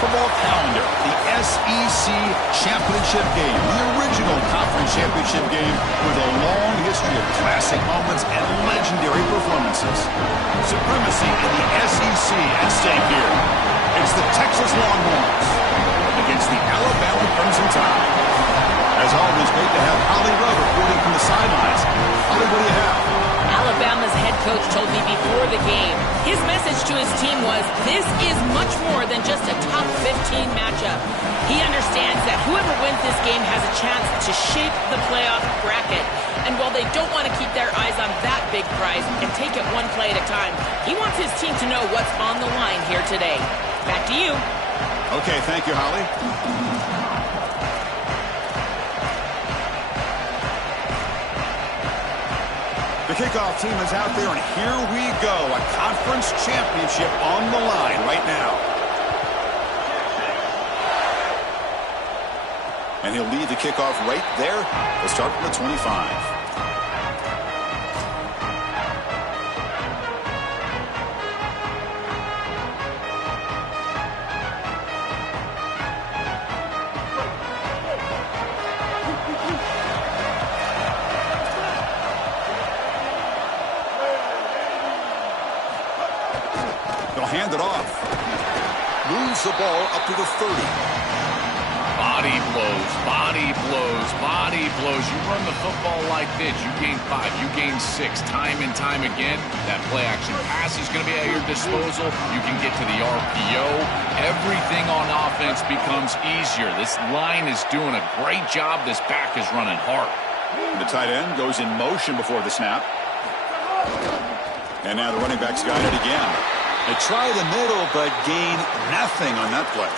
football calendar, the SEC Championship game, the original conference championship game with a long history of classic moments and legendary performances. Supremacy in the SEC at stake here. It's the Texas Longhorns against the Alabama Crimson Tide. As always, great to have Holly Rowe reporting from the sidelines. Holly, what do you have? Alabama's head coach told me before the game, his message to his team was, this is much more than just a top 15 matchup. He understands that whoever wins this game has a chance to shape the playoff bracket. And while they don't want to keep their eyes on that big prize and take it one play at a time, he wants his team to know what's on the line here today. Back to you. Okay, thank you, Holly. The kickoff team is out there, and here we go. A conference championship on the line right now. And he'll lead the kickoff right there. He'll start from the 25. Hand it off. Moves the ball up to the 30. Body blows, body blows, body blows. You run the football like this, you gain 5, you gain 6, time and time again. That play action pass is going to be at your disposal. You can get to the RPO. Everything on offense becomes easier. This line is doing a great job. This back is running hard. The tight end goes in motion before the snap. And now the running back's got it again. They try the middle, but gain nothing on that play.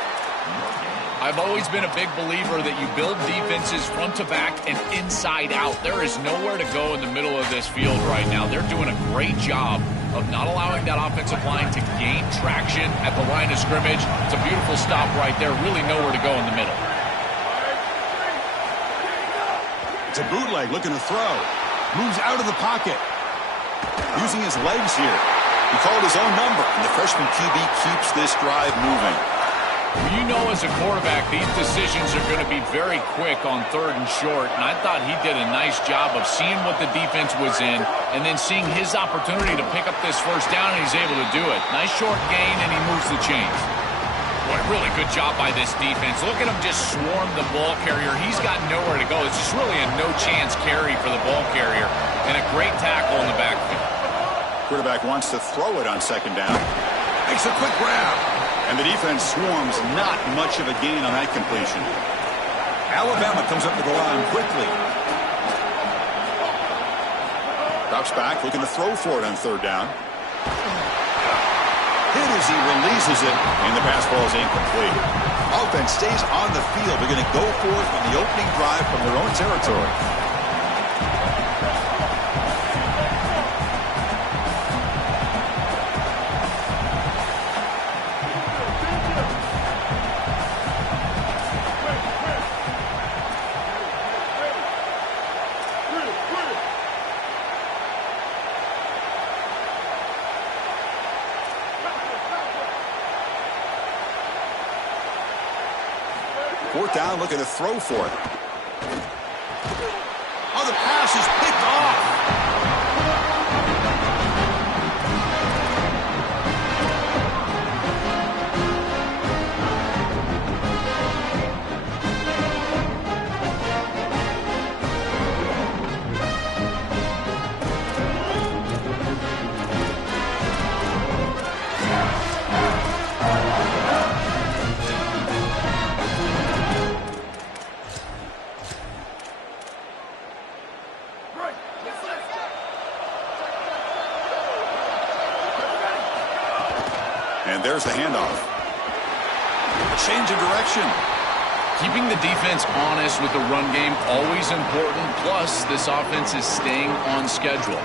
I've always been a big believer that you build defenses front to back and inside out. There is nowhere to go in the middle of this field right now. They're doing a great job of not allowing that offensive line to gain traction at the line of scrimmage. It's a beautiful stop right there. Really nowhere to go in the middle. It's a bootleg looking to throw. Moves out of the pocket. Using his legs here. He called his own number, and the freshman QB keeps this drive moving. Well, you know, as a quarterback, these decisions are going to be very quick on 3rd and short, and I thought he did a nice job of seeing what the defense was in and then seeing his opportunity to pick up this first down, and he's able to do it. Nice short gain, and he moves the chains. What a really good job by this defense. Look at him just swarm the ball carrier. He's got nowhere to go. It's just really a no-chance carry for the ball carrier, and a great tackle in the backfield. Quarterback wants to throw it on 2nd down. Makes a quick grab. And the defense swarms. Not much of a gain on that completion. Alabama comes up to the line quickly. Drops back, looking to throw for it on 3rd down. Hit as he releases it, and the pass ball is incomplete. Offense stays on the field. They're going to go for it on the opening drive from their own territory. Fourth down, looking to throw for it. Oh, the pass is picked off. And there's the handoff. A change of direction. Keeping the defense honest with the run game, always important. Plus, this offense is staying on schedule.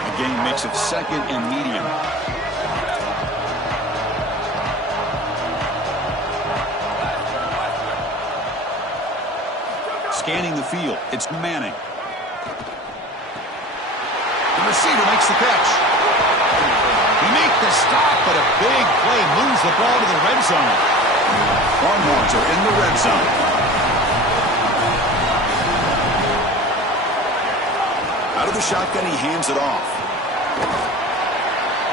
A game mix of 2nd and medium. Scanning the field, it's Manning. The receiver makes the catch. He makes the stop, but a big play moves the ball to the red zone. Longhorns are in the red zone. Out of the shotgun, he hands it off.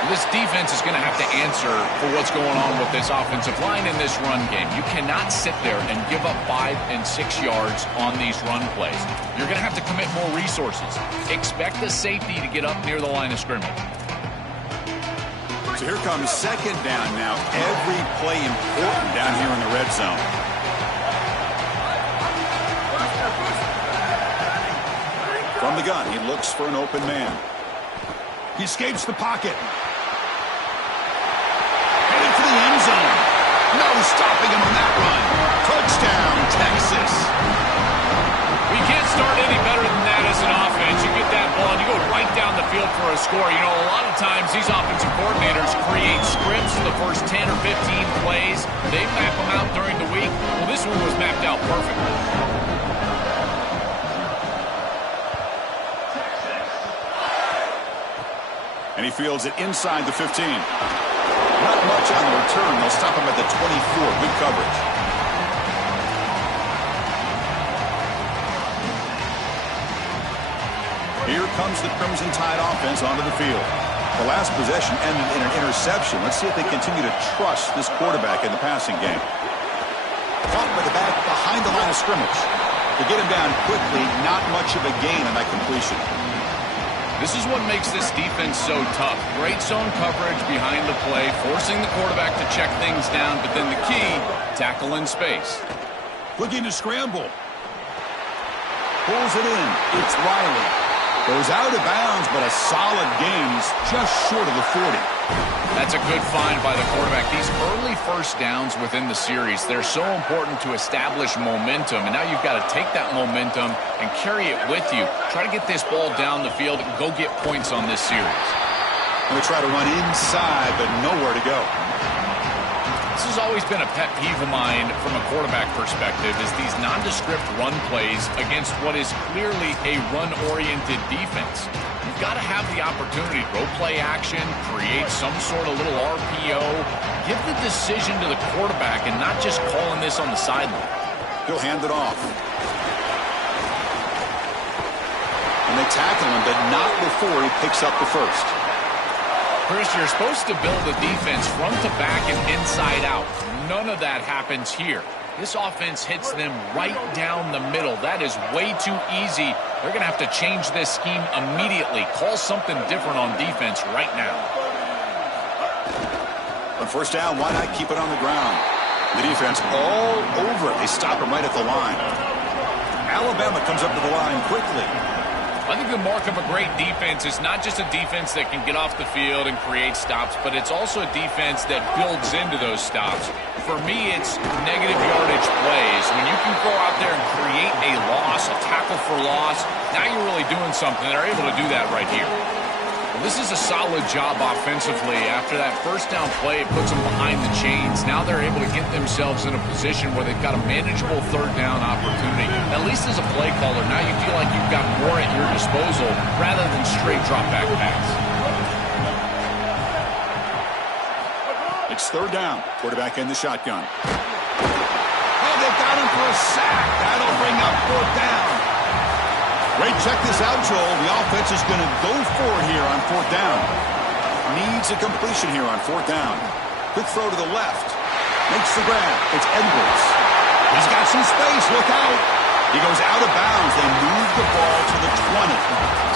This defense is going to have to answer for what's going on with this offensive line in this run game. You cannot sit there and give up 5 and 6 yards on these run plays. You're going to have to commit more resources. Expect the safety to get up near the line of scrimmage. So here comes second down now. Every play important down here in the red zone. From the gun, he looks for an open man. He escapes the pocket. Headed for the end zone. No stopping him on that run. Touchdown, Texas. We can't start any better than that as an offense. You get that ball and you go right down the field for a score. You know, a lot of times these offensive coordinators create scripts for the first 10 or 15 plays. They map them out during the week. Well, this one was mapped out perfectly. And he fields it inside the 15. Not much on the return. They'll stop him at the 24. Good coverage. Here comes the Crimson Tide offense onto the field. The last possession ended in an interception. Let's see if they continue to trust this quarterback in the passing game. Caught by the back behind the line of scrimmage. To get him down quickly, not much of a gain on that completion. This is what makes this defense so tough. Great zone coverage behind the play, forcing the quarterback to check things down, but then the key, tackle in space. Looking to scramble. Pulls it in. It's Riley. Goes out of bounds, but a solid gain. He's just short of the 40. That's a good find by the quarterback. These early first downs within the series, they're so important to establish momentum. And now you've got to take that momentum and carry it with you. Try to get this ball down the field and go get points on this series. And we try to run inside, but nowhere to go. This has always been a pet peeve of mine from a quarterback perspective, is these nondescript run plays against what is clearly a run-oriented defense. You've got to have the opportunity to go play action, create some sort of little RPO, give the decision to the quarterback and not just calling this on the sideline. He'll hand it off. And they tackle him, but not before he picks up the first. Chris, you're supposed to build a defense front to back and inside out. None of that happens here. This offense hits them right down the middle. That is way too easy. They're going to have to change this scheme immediately. Call something different on defense right now. On first down, why not keep it on the ground? The defense all over it. They stop him right at the line. Alabama comes up to the line quickly. I think the mark of a great defense is not just a defense that can get off the field and create stops, but it's also a defense that builds into those stops. For me, it's negative yardage plays. When you can go out there and create a loss, a tackle for loss, now you're really doing something. They're able to do that right here. Well, this is a solid job offensively. After that first down play, it puts them behind the chains. Now they're able to get themselves in a position where they've got a manageable third down opportunity. At least as a play caller, now you feel like you've got more at your disposal rather than straight drop-back pass. It's third down. Quarterback in the shotgun. Oh, they've got him for a sack. That'll bring up fourth down. Great, check this out, Joel. The offense is going to go for it here on fourth down. Needs a completion here on fourth down. Quick throw to the left. Makes the grab. It's Edwards. He's got some space. Look out. He goes out of bounds. They move the ball to the 20.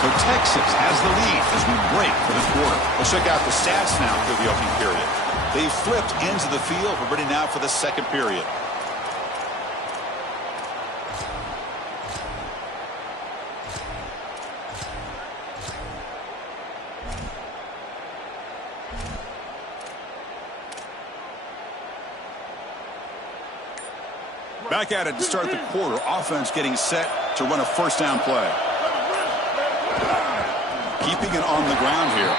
So Texas has the lead as we break for this quarter. Let's check out the stats now through the opening period. They flipped into the field. We're ready now for the second period. Back at it to start the quarter. Offense getting set to run a first down play. Keeping it on the ground here.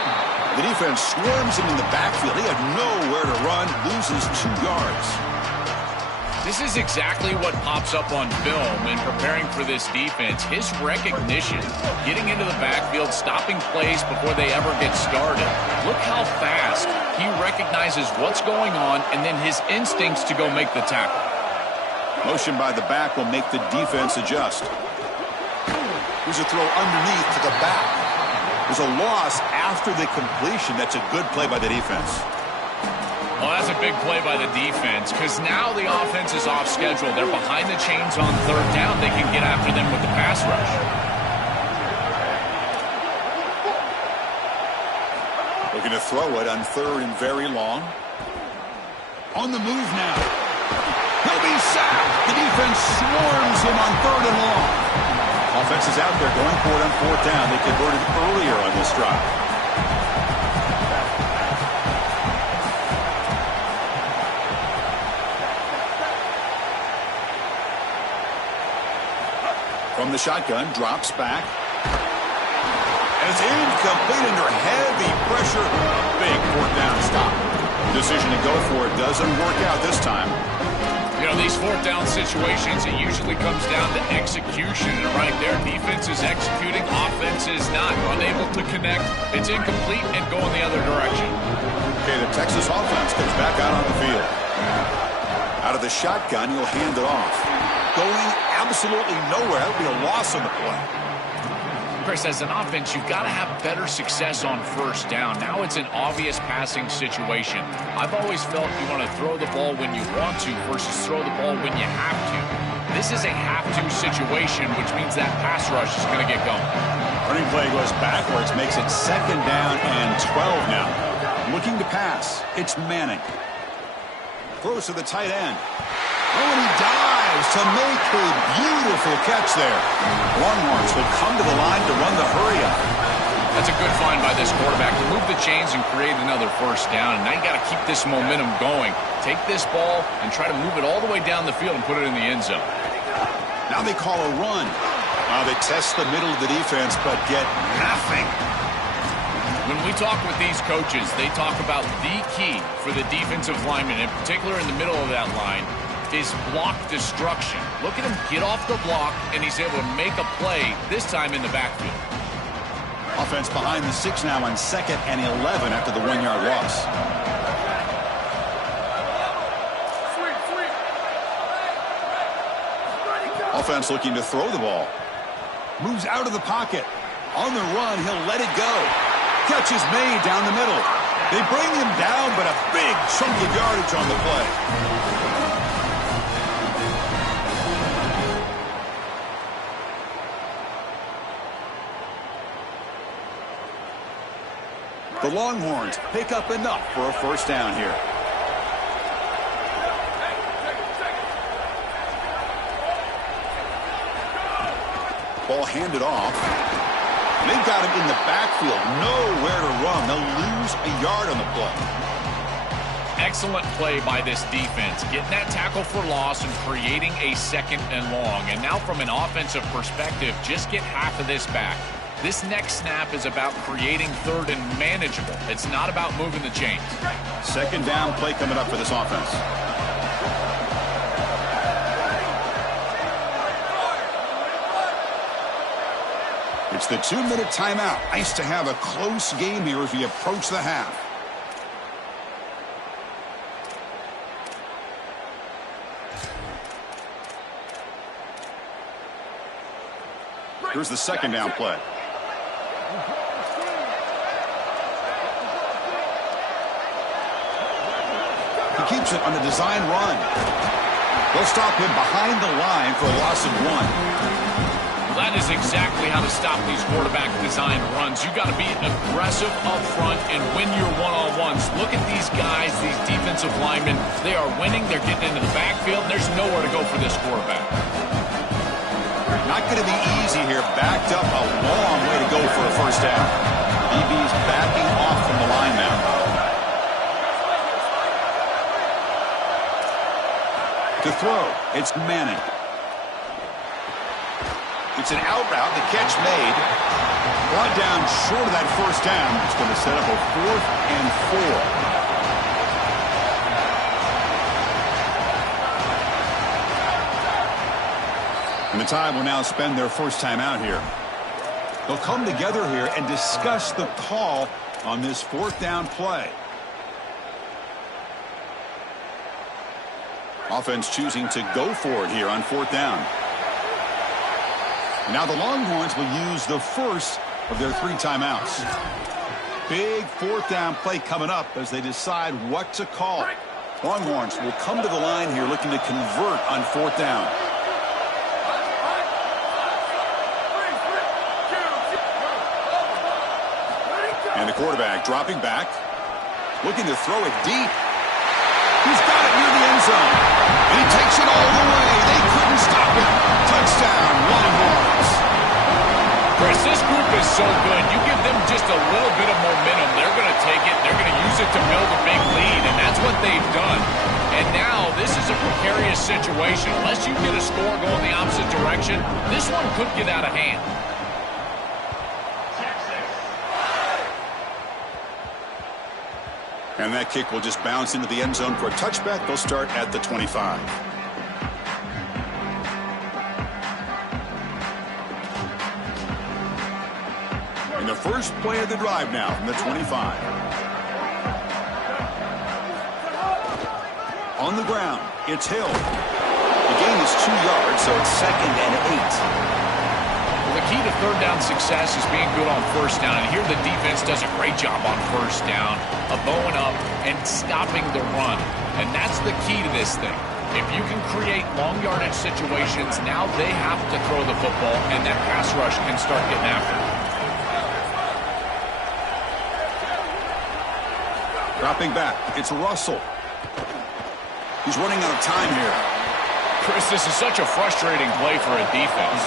The defense swarms him in the backfield. He had nowhere to run. Loses 2 yards. This is exactly what pops up on film in preparing for this defense. His recognition, getting into the backfield, stopping plays before they ever get started. Look how fast he recognizes what's going on and then his instincts to go make the tackle. Motion by the back will make the defense adjust. Here's a throw underneath to the back. There's a loss after the completion. That's a good play by the defense. Well, that's a big play by the defense because now the offense is off schedule. They're behind the chains on third down. They can get after them with the pass rush. Looking to throw it on third and very long. On the move now. He'll be sacked. The defense swarms him on third and long. Offense is out there going for it on fourth down. They converted earlier on this drive. From the shotgun, drops back. And it's incomplete under heavy pressure. Big fourth down stop. Decision to go for it doesn't work out this time. You know, these fourth down situations, it usually comes down to execution. And right there, defense is executing, offense is not. Unable to connect. It's incomplete and going the other direction. Okay, the Texas offense comes back out on the field. Out of the shotgun, he'll hand it off. Going absolutely nowhere. That would be a loss on the play. Chris, as an offense, you've got to have better success on first down. Now it's an obvious passing situation. I've always felt you want to throw the ball when you want to versus throw the ball when you have to. This is a have-to situation, which means that pass rush is going to get going. Running play goes backwards, makes it second down and 12 now. Looking to pass. It's Manning. Throws to the tight end. Oh, and he dives to make a beautiful catch there. Longhorns will come to the line to run the hurry-up. That's a good find by this quarterback to move the chains and create another first down. And now you got to keep this momentum going. Take this ball and try to move it all the way down the field and put it in the end zone. Now they call a run. They test the middle of the defense, but get nothing. When we talk with these coaches, they talk about the key for the defensive lineman, in particular in the middle of that line, is block destruction. Look at him get off the block, and he's able to make a play, this time in the backfield. Offense behind the 6 now on 2nd and 11 after the 1-yard loss. Offense looking to throw the ball. Moves out of the pocket. On the run, he'll let it go. Catch is made down the middle. They bring him down, but a big chunk of yardage on the play. The Longhorns pick up enough for a first down here. Ball handed off. They've got him in the backfield. Nowhere to run. They'll lose a yard on the play. Excellent play by this defense. Getting that tackle for loss and creating a 2nd and long. And now from an offensive perspective, just get half of this back. This next snap is about creating 3rd and manageable. It's not about moving the chains. 2nd down play coming up for this offense. It's the 2-minute timeout. Nice to have a close game here as we approach the half. Here's the 2nd down play. He keeps it on a design run. They'll stop him behind the line for a loss of 1. That is exactly how to stop these quarterback design runs. You got to be aggressive up front and win your one-on-ones. Look at these guys, these defensive linemen. They are winning. They're getting into the backfield. There's nowhere to go for this quarterback. Not going to be easy here. Backed up a long way to go for a first down. DB's backing off from the line now. To throw, it's Manning. It's an out route. The catch made. Brought down short of that first down. It's going to set up a 4th and 4. Tide will now spend their first time out here. They'll come together here and discuss the call on this fourth down play. Offense choosing to go for it here on fourth down. Now the Longhorns will use the first of their 3 timeouts. Big fourth down play coming up as they decide what to call. Longhorns will come to the line here looking to convert on fourth down. And the quarterback dropping back, looking to throw it deep. He's got it near the end zone. And he takes it all the way. They couldn't stop him. Touchdown, Longhorns. Chris, this group is so good. You give them just a little bit of momentum, they're going to take it. They're going to use it to build a big lead, and that's what they've done. And now this is a precarious situation. Unless you get a score going the opposite direction, this one could get out of hand. And that kick will just bounce into the end zone for a touchback. They'll start at the 25. And the first play of the drive now from the 25. On the ground, it's Hill. The gain is 2 yards, so it's 2nd and 8. The key to third down success is being good on first down, and here the defense does a great job on first down of bowing up and stopping the run, and that's the key to this thing. If you can create long yardage situations, now they have to throw the football, and that pass rush can start getting after it. Dropping back, it's Russell. He's running out of time here. Chris, this is such a frustrating play for a defense.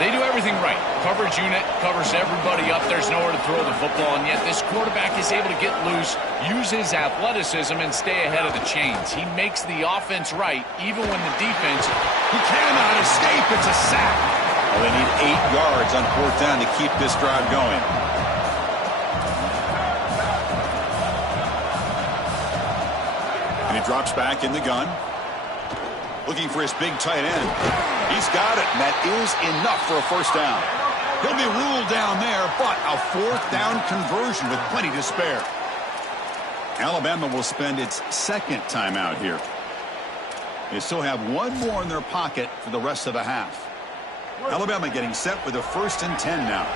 They do everything right. Coverage unit covers everybody up. There's nowhere to throw the football, and yet this quarterback is able to get loose, use his athleticism, and stay ahead of the chains. He makes the offense right, even when the defense... He cannot escape. It's a sack. Well, they need 8 yards on fourth down to keep this drive going. And he drops back in the gun. Looking for his big tight end. He's got it, and that is enough for a first down. He'll be ruled down there, but a fourth down conversion with plenty to spare. Alabama will spend its 2nd timeout here. They still have 1 more in their pocket for the rest of the half. Alabama getting set with a 1st and 10 now.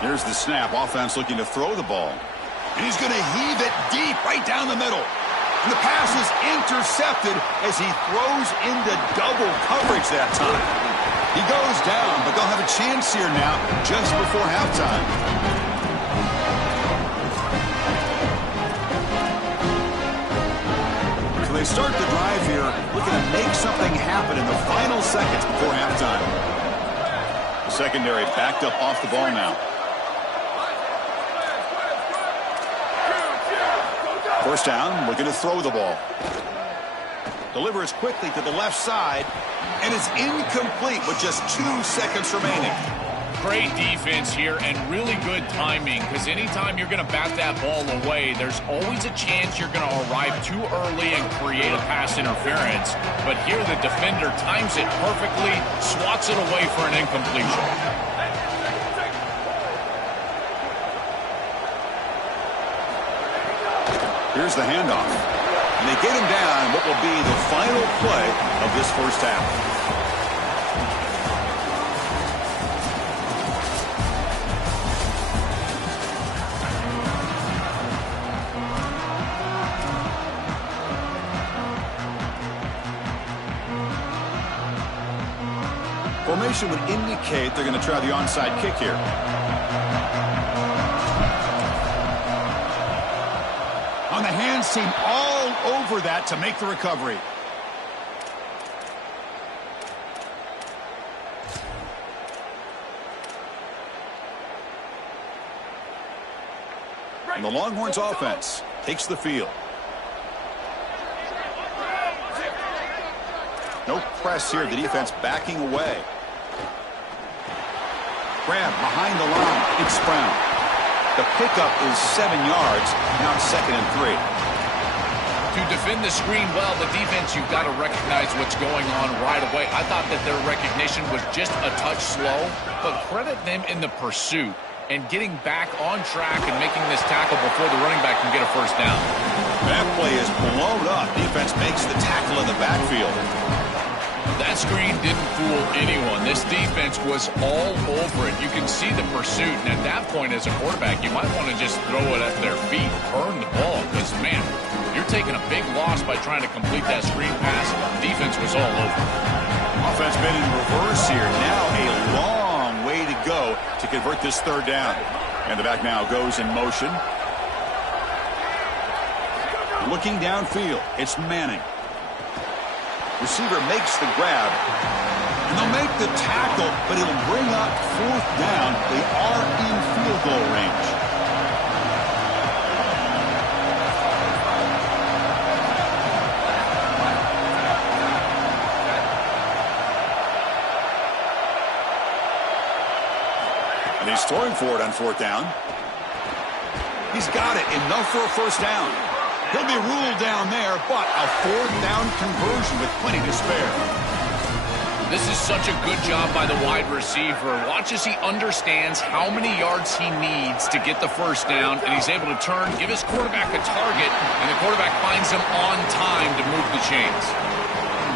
Here's the snap. Offense looking to throw the ball. And he's going to heave it deep right down the middle. And the pass is intercepted as he throws into double coverage that time. He goes down, but they'll have a chance here now just before halftime. So they start the drive here looking to make something happen in the final seconds before halftime. The secondary backed up off the ball now. First down, looking to throw the ball. Delivers quickly to the left side, and it's incomplete with just 2 seconds remaining. Great defense here and really good timing, because anytime you're going to bat that ball away, there's always a chance you're going to arrive too early and create a pass interference. But here the defender times it perfectly, swats it away for an incompletion. Here's the handoff. And they get him down what will be the final play of this first half. Formation would indicate they're going to try the onside kick here. On the hands team all over that to make the recovery. And the Longhorns offense takes the field. No press here. The defense backing away. Grab behind the line. It's Brown. The pickup is 7 yards. Now it's 2nd and 3. To defend the screen well, the defense, you've got to recognize what's going on right away. I thought that their recognition was just a touch slow, but credit them in the pursuit and getting back on track and making this tackle before the running back can get a first down. That play is blown up. Defense makes the tackle in the backfield. That screen didn't fool anyone. This defense was all over it. You can see the pursuit, and at that point as a quarterback, you might want to just throw it at their feet, burn the ball, because, man, you're taking a big loss by trying to complete that screen pass. Defense was all over. Offense been in reverse here. Now a long way to go to convert this 3rd down. And the back now goes in motion. Looking downfield, it's Manning. Receiver makes the grab. And they'll make the tackle, but it'll bring up 4th down. They are in field goal range. And he's throwing for it on 4th down. He's got it. Enough for a first down. He'll be ruled down there, but a 4th down conversion with plenty to spare. This is such a good job by the wide receiver. Watch as he understands how many yards he needs to get the first down, and he's able to turn, give his quarterback a target, and the quarterback finds him on time to move the chains.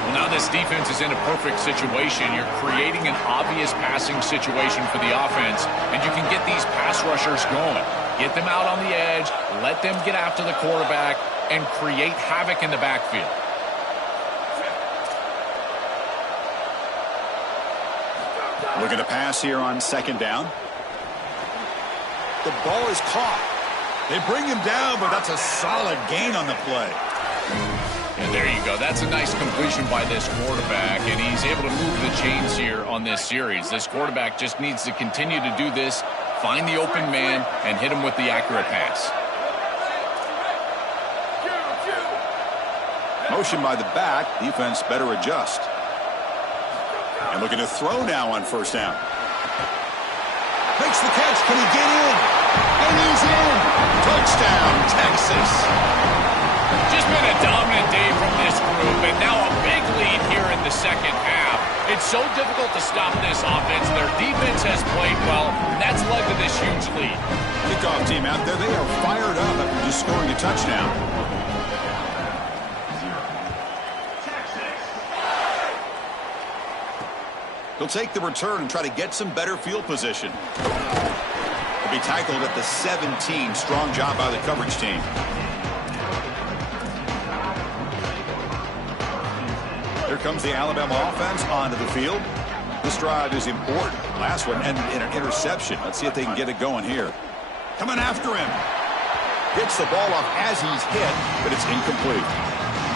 Well, now this defense is in a perfect situation. You're creating an obvious passing situation for the offense, and you can get these pass rushers going. Get them out on the edge, let them get after the quarterback, and create havoc in the backfield. Looking to pass here on 2nd down. The ball is caught. They bring him down, but that's a solid gain on the play. And there you go. That's a nice completion by this quarterback, and he's able to move the chains here on this series. This quarterback just needs to continue to do this, find the open man, and hit him with the accurate pass. Motion by the back. Defense better adjust. And looking to throw now on 1st down. Makes the catch. Can he get in? And he's in. Touchdown, Texas. Just been a dominant day from this group, and now a big lead here in the 2nd half. It's so difficult to stop this offense. Their defense has played well, and that's led to this huge lead. Kickoff team out there, they are fired up after just scoring a touchdown. He'll take the return and try to get some better field position. He'll be tackled at the 17. Strong job by the coverage team. Here comes the Alabama offense onto the field. This drive is important. Last one ended in an interception. Let's see if they can get it going here. Coming after him. Hits the ball off as he's hit, but it's incomplete.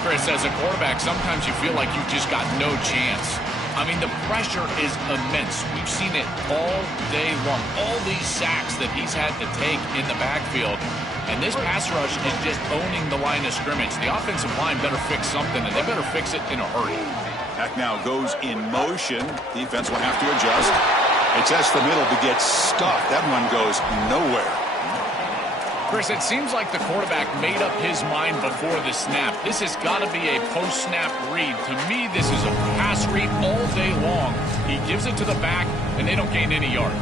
Chris, as a quarterback, sometimes you feel like you've just got no chance. I mean, the pressure is immense. We've seen it all day long. All these sacks that he's had to take in the backfield. And this pass rush is just owning the line of scrimmage. The offensive line better fix something, and they better fix it in a hurry. Back now goes in motion. Defense will have to adjust. They test the middle to get stuck. That one goes nowhere. Chris, it seems like the quarterback made up his mind before the snap. This has got to be a post-snap read. To me, this is a pass read all day long. He gives it to the back, and they don't gain any yards.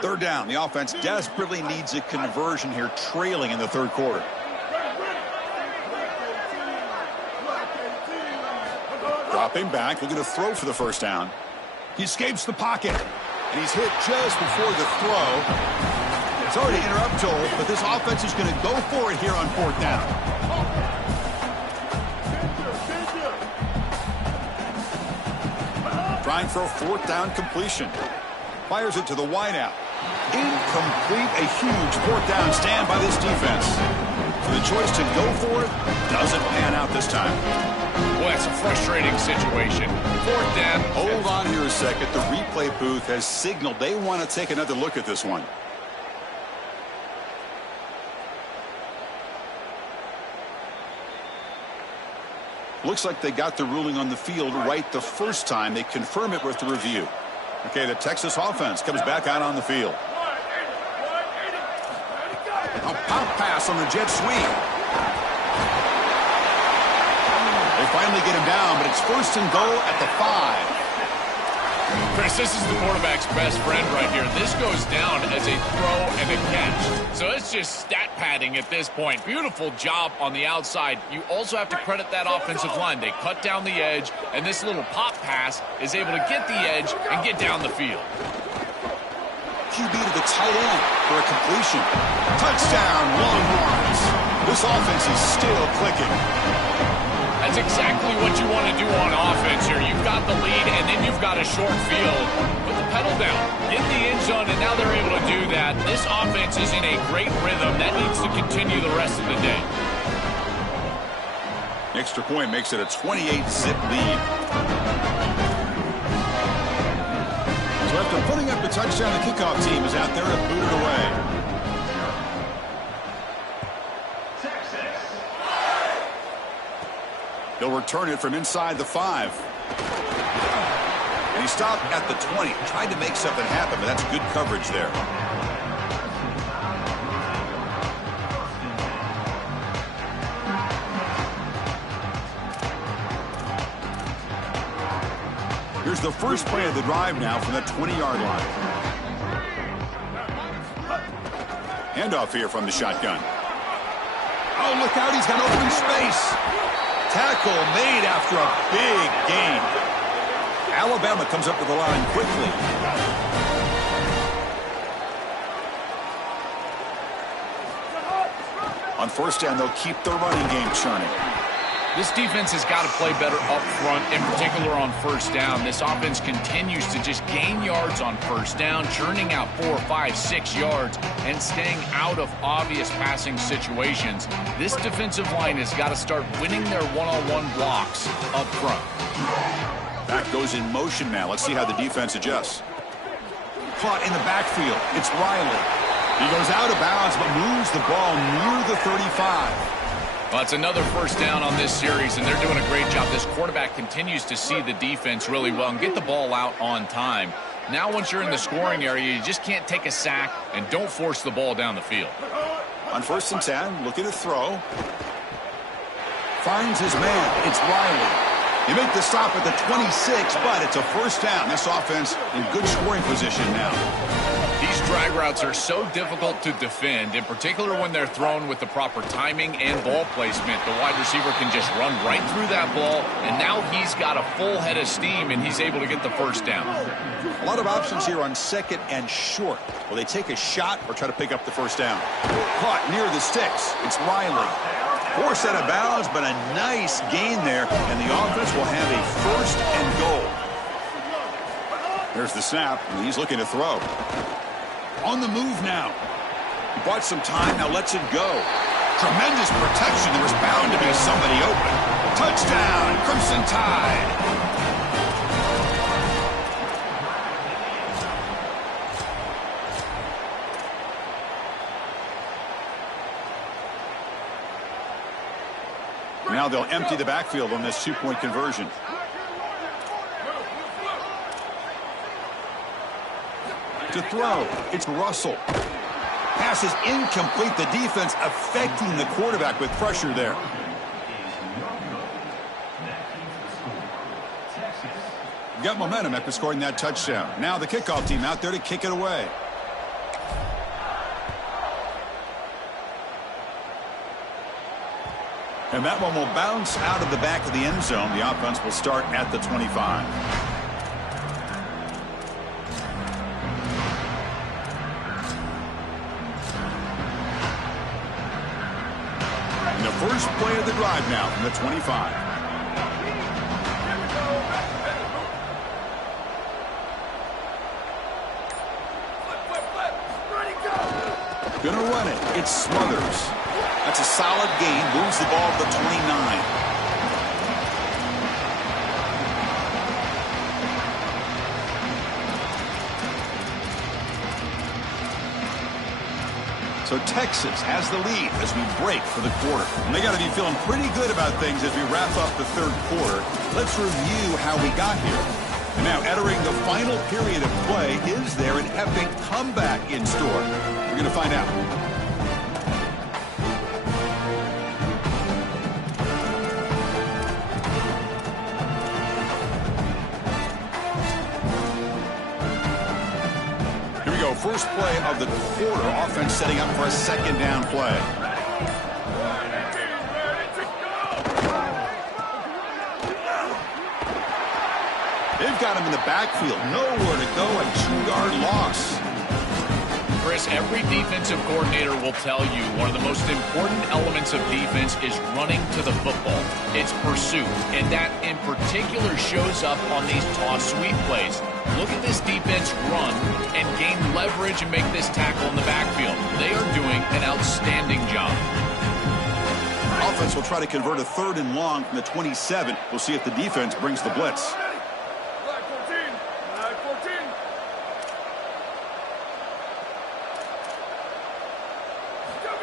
Third down. The offense desperately needs a conversion here, trailing in the 3rd quarter. Dropping back, looking to throw for the first down. He escapes the pocket, and he's hit just before the throw. Sorry to interrupt, Joel, but this offense is going to go for it here on 4th down. Trying for a 4th down completion. Fires it to the wideout. Incomplete, a huge 4th down stand by this defense. So the choice to go for it doesn't pan out this time. Boy, it's a frustrating situation. 4th down. Hold on here a second. The replay booth has signaled they want to take another look at this one. Looks like they got the ruling on the field right the first time. They confirm it with the review. Okay, the Texas offense comes back out on the field. A pop pass on the jet sweep. They finally get him down, but it's 1st and goal at the 5. Chris, this is the quarterback's best friend right here. This goes down as a throw and a catch. So it's just stat padding at this point. Beautiful job on the outside. You also have to credit that offensive line. They cut down the edge, and this little pop pass is able to get the edge and get down the field. QB to the tight end for a completion. Touchdown, Longhorns. This offense is still clicking. That's exactly what you want to do on offense here. You've got the lead, and then you've got a short field. Put the pedal down, get in the end zone, and now they're able to do that. This offense is in a great rhythm. That needs to continue the rest of the day. Extra point makes it a 28-zip lead. So after putting up the touchdown, the kickoff team is out there to boot it away. They'll return it from inside the 5. And he stopped at the 20. Tried to make something happen, but that's good coverage there. Here's the first play of the drive now from the 20-yard line. Handoff here from the shotgun. Oh, look out. He's got open space. Tackle made after a big gain. Alabama comes up to the line quickly. On 1st down, they'll keep the running game churning. This defense has got to play better up front, in particular on 1st down. This offense continues to just gain yards on 1st down, churning out 4, 5, 6 yards, and staying out of obvious passing situations. This defensive line has got to start winning their one-on-one blocks up front. Back goes in motion now. Let's see how the defense adjusts. Caught in the backfield. It's Riley. He goes out of bounds, but moves the ball near the 35. Well, it's another 1st down on this series, and they're doing a great job. This quarterback continues to see the defense really well and get the ball out on time. Now, once you're in the scoring area, you just can't take a sack and don't force the ball down the field. On 1st and 10, looking to throw. Finds his man. It's Riley. They make the stop at the 26, but it's a 1st down. This offense in good scoring position now. These drag routes are so difficult to defend, in particular when they're thrown with the proper timing and ball placement. The wide receiver can just run right through that ball, and now he's got a full head of steam, and he's able to get the 1st down. A lot of options here on 2nd and short. Will they take a shot or try to pick up the 1st down? Caught near the sticks. It's Riley. Forced out of bounds, but a nice gain there, and the offense will have a 1st and goal. There's the snap, and he's looking to throw. On the move now. He bought some time, now lets it go. Tremendous protection. There was bound to be somebody open. Touchdown, Crimson Tide. Now they'll empty the backfield on this 2-point conversion. To throw, it's Russell. Pass is incomplete. The defense affecting the quarterback with pressure there. Got momentum after scoring that touchdown. Now the kickoff team out there to kick it away. And that one will bounce out of the back of the end zone. The offense will start at the 25. First play of the drive now from the 25. Gonna run it. It's Smothers. That's a solid gain. Moves the ball to the 29. So Texas has the lead as we break for the quarter. And they got to be feeling pretty good about things as we wrap up the third quarter. Let's review how we got here. And now entering the final period of play, is there an epic comeback in store? We're going to find out. First play of the quarter, offense setting up for a second down play. They've got him in the backfield. Nowhere to go, a 2-yard loss. Chris, every defensive coordinator will tell you one of the most important elements of defense is running to the football. It's pursuit, and that in particular shows up on these toss sweep plays. Look at this defense run and gain leverage and make this tackle in the backfield. They are doing an outstanding job. Offense will try to convert a 3rd and long from the 27. We'll see if the defense brings the blitz.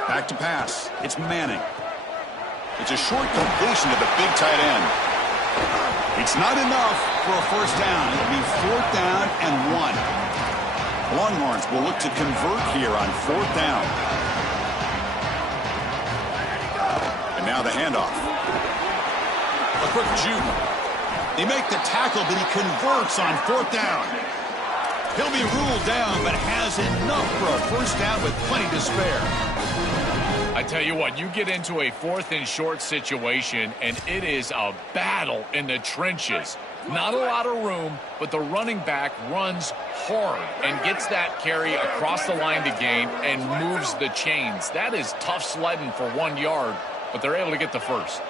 Back to pass. It's Manning. It's a short completion to the big tight end. It's not enough for a first down. It'll be 4th down and 1. Longhorns will look to convert here on 4th down. And now the handoff. A quick juke. They make the tackle, but he converts on 4th down. He'll be ruled down, but has enough for a first down with plenty to spare. I tell you what, you get into a 4th and short situation, and it is a battle in the trenches. Not a lot of room, but the running back runs hard and gets that carry across the line to gain and moves the chains. That is tough sledding for 1 yard, but they're able to get the first.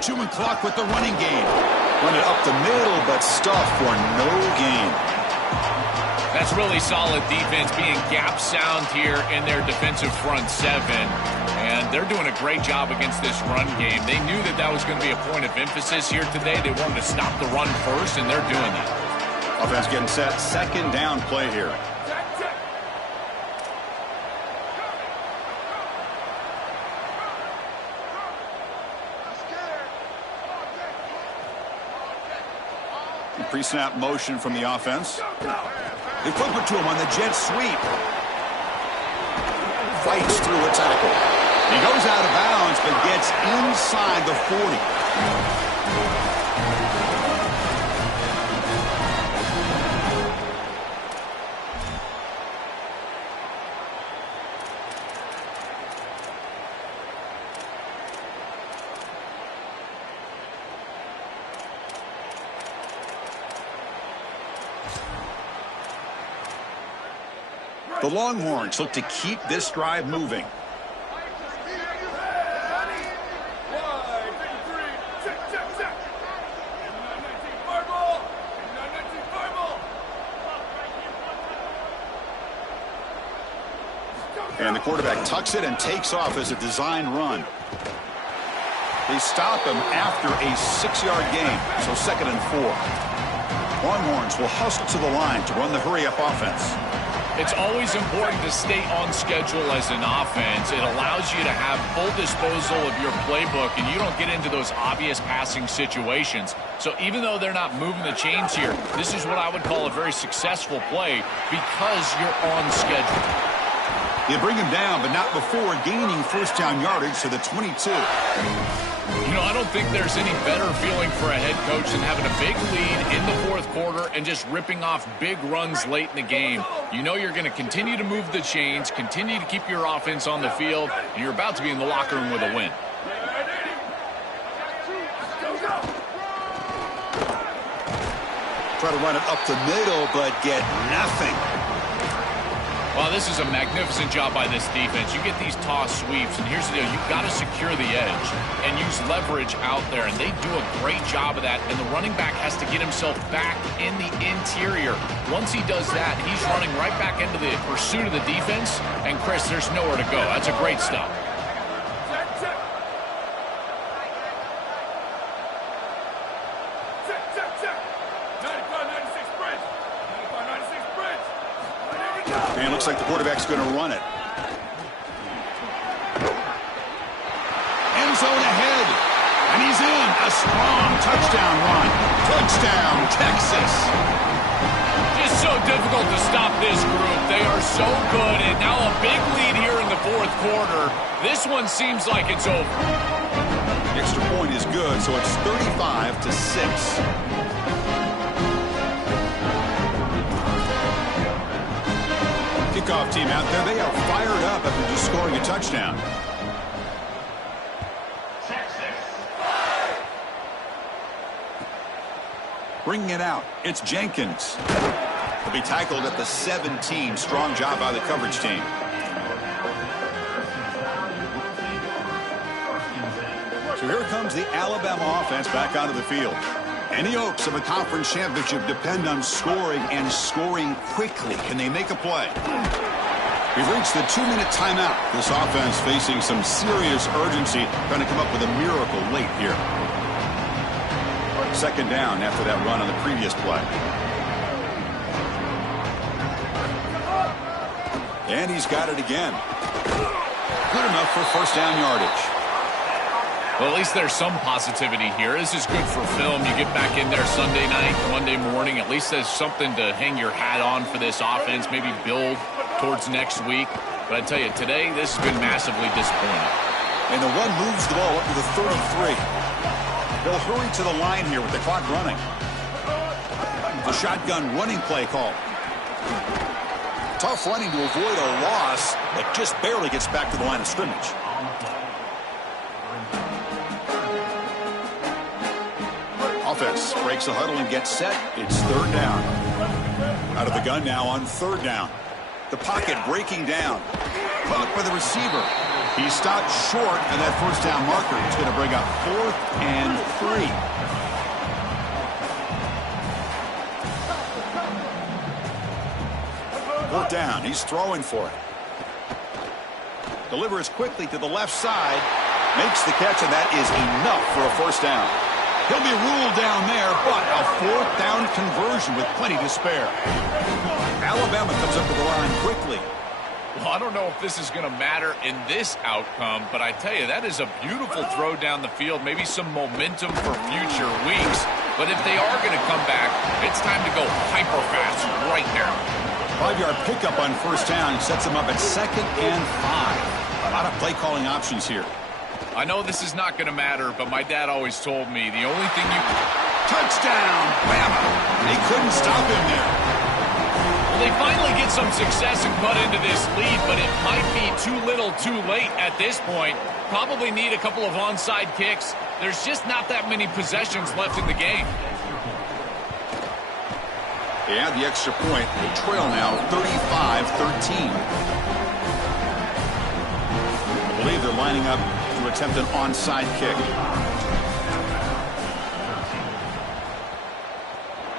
Two-man clock with the running game. Run it up the middle, but stuff for no gain. That's really solid defense, being gap sound here in their defensive front 7. And they're doing a great job against this run game. They knew that that was going to be a point of emphasis here today. They wanted to stop the run first, and they're doing that. Offense getting set. 2nd down play here. Pre-snap motion from the offense. They flip it to him on the jet sweep. Fights through a tackle. He goes out of bounds, but gets inside the 40. The Longhorns look to keep this drive moving. And the quarterback tucks it and takes off as a design run. They stop him after a 6-yard gain, so 2nd and 4. Longhorns will hustle to the line to run the hurry-up offense. It's always important to stay on schedule as an offense. It allows you to have full disposal of your playbook, and you don't get into those obvious passing situations. So even though they're not moving the chains here, this is what I would call a very successful play because you're on schedule. They bring him down, but not before gaining first down yardage to the 22. You know, I don't think there's any better feeling for a head coach than having a big lead in the 4th quarter and just ripping off big runs late in the game. You know you're going to continue to move the chains, continue to keep your offense on the field, and you're about to be in the locker room with a win. Try to run it up the middle, but get nothing. Well, this is a magnificent job by this defense. You get these toss sweeps, and here's the deal. You've got to secure the edge and use leverage out there, and they do a great job of that, and the running back has to get himself back in the interior. Once he does that, he's running right back into the pursuit of the defense, and, Chris, there's nowhere to go. That's a great stop. Looks like the quarterback's going to run it. End zone ahead. And he's in. A strong touchdown run. Touchdown, Texas. Just so difficult to stop this group. They are so good, and now a big lead here in the fourth quarter. This one seems like it's over. The extra point is good, so it's 35-6. Kickoff team out there, they are fired up after just scoring a touchdown. Bringing it out, it's Jenkins. He'll be tackled at the 17. Strong job by the coverage team. So here comes the Alabama offense back onto the field. Any hopes of a conference championship depend on scoring and scoring quickly. Can they make a play? We've reached the 2-minute timeout. This offense facing some serious urgency, trying to come up with a miracle late here. Second down after that run on the previous play. And he's got it again. Good enough for first down yardage. Well, at least there's some positivity here. This is good for film. You get back in there Sunday night, Monday morning. At least there's something to hang your hat on for this offense, maybe build towards next week. But I tell you, today, this has been massively disappointing. And the run moves the ball up to the 33. They'll hurry to the line here with the clock running. The shotgun running play call. Tough running to avoid a loss that just barely gets back to the line of scrimmage. Offense breaks the huddle and gets set. It's third down. Out of the gun now on third down. The pocket breaking down. Caught by the receiver. He stopped short, and that first down marker is going to bring up 4th and 3. Fourth down. He's throwing for it. Delivers quickly to the left side. Makes the catch, and that is enough for a first down. He'll be ruled down there, but a fourth down conversion with plenty to spare. Alabama comes up to the line quickly. Well, I don't know if this is going to matter in this outcome, but I tell you, that is a beautiful throw down the field, maybe some momentum for future weeks. But if they are going to come back, it's time to go hyper fast right now. 5-yard pickup on first down sets them up at 2nd and 5. A lot of play calling options here. I know this is not going to matter, but my dad always told me the only thing you... Touchdown, Bama! They couldn't stop him there. Well, they finally get some success and cut into this lead, but it might be too little too late at this point. Probably need a couple of onside kicks. There's just not that many possessions left in the game. They add the extra point. They trail now 35-13. I believe they're lining up to attempt an onside kick.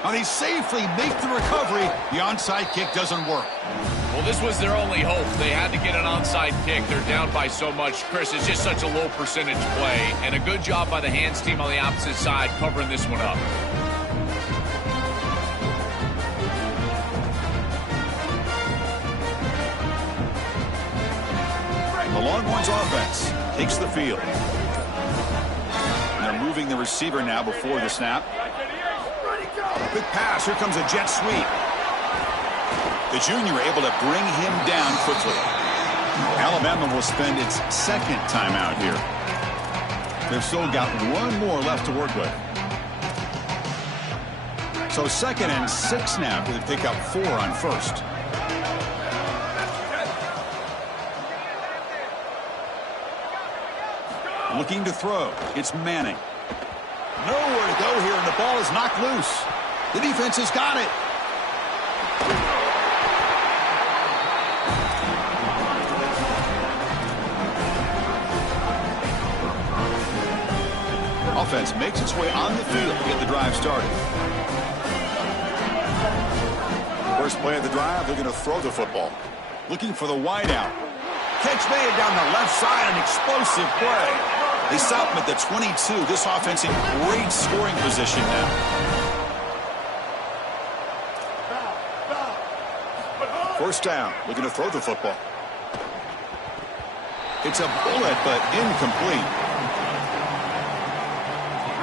Now they safely make the recovery. The onside kick doesn't work. Well, this was their only hope. They had to get an onside kick. They're down by so much. Chris, it's just such a low percentage play. And a good job by the hands team on the opposite side covering this one up. The Longhorns offense takes the field. And they're moving the receiver now before the snap. Quick pass. Here comes a jet sweep. The junior able to bring him down quickly. Alabama will spend its second timeout here. They've still got one more left to work with. So 2nd and 6 now to pick up 4 on first. Looking to throw. It's Manning. Nowhere to go here, and the ball is knocked loose. The defense has got it. Offense makes its way on the field to get the drive started. First play of the drive, they're going to throw the football. Looking for the wideout. Catch made down the left side, an explosive play. They stop him at the 22. This offense in great scoring position now. First down, looking to throw the football. It's a bullet, but incomplete.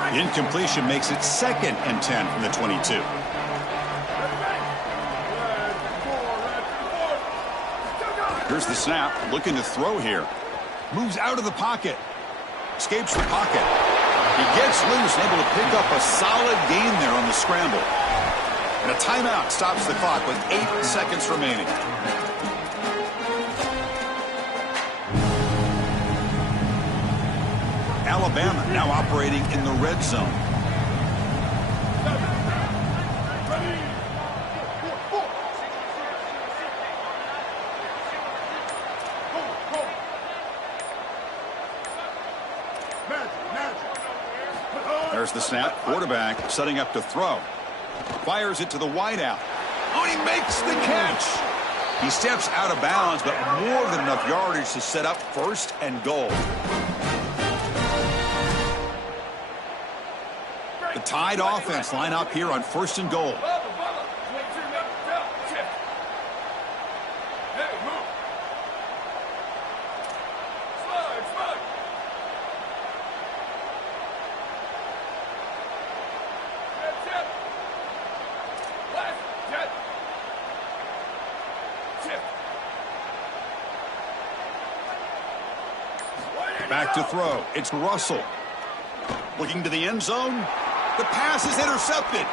The incompletion makes it 2nd and 10 from the 22. Here's the snap, looking to throw here. Moves out of the pocket. Escapes the pocket. He gets loose and able to pick up a solid gain there on the scramble. And a timeout stops the clock with 8 seconds remaining. Alabama now operating in the red zone. There's the snap. Quarterback setting up to throw. Fires it to the wideout. Oh, he makes the catch. He steps out of bounds, but more than enough yardage to set up 1st and goal. The Tide offense line up here on 1st and goal. Back to throw. It's Russell. Looking to the end zone. The pass is intercepted.